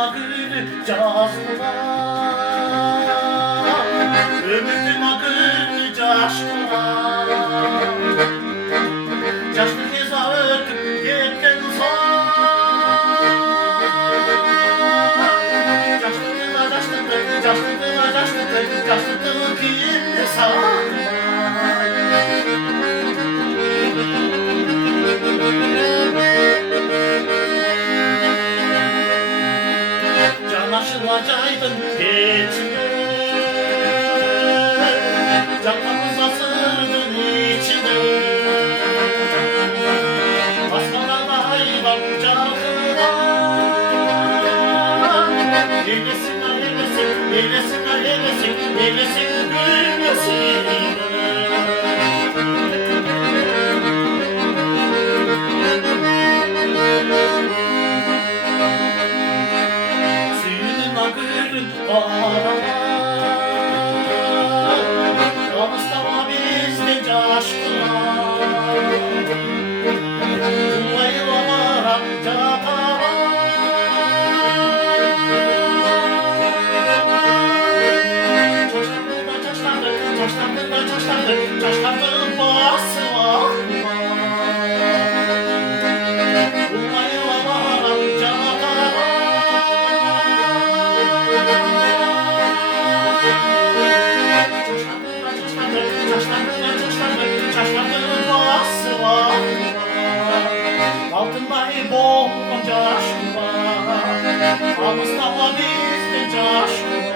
akıllı cazgılar, ömrüm akıllı caşkılar. Caşkı kez ötüp yetken son, caşkı kimde sağlar. Aşılacaktın içine, canımız asırdın içine. Basmadan aylan canına, eylesinler, eylesin, eylesinler, eylesin, eylesin gülmesin. Namıstama bizde caşkılar, Ulayılamara capara. Coşlandı bası var. Ulayılamara capara. Çaşlandı bası var. Altınday bol caşkı var. Namıstama bizde caşkı var.